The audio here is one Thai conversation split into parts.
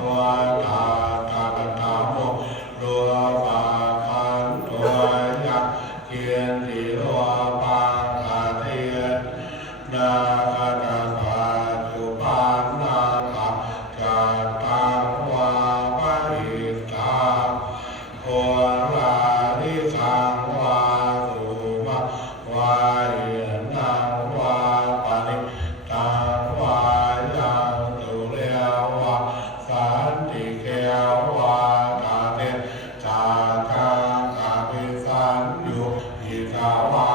ตัวตาตาตาโมตัวปาคันตัวยาเกียนติโลปาคาเทียนนาคาตาปาจุปานาคาจัตตังวาปะริตาโอราลิสังวาสุมาวายนังวาปะริตังวายังตุเลียวะสันติเกวะกาเตจาคังอภิสันยุหิตาวา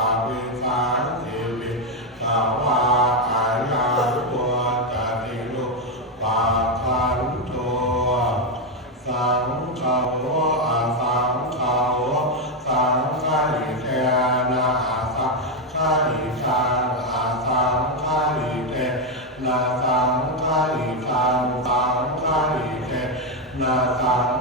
อภิสันติวิตาวาอายังปัวตติลุปาคันโตสังฆาโวอะสังฆาโวสังฆาอิเทนะอะสังฆาอิทังอะสังฆาอิเทนะสังฆาอิทังสังฆาอิเทนะสัง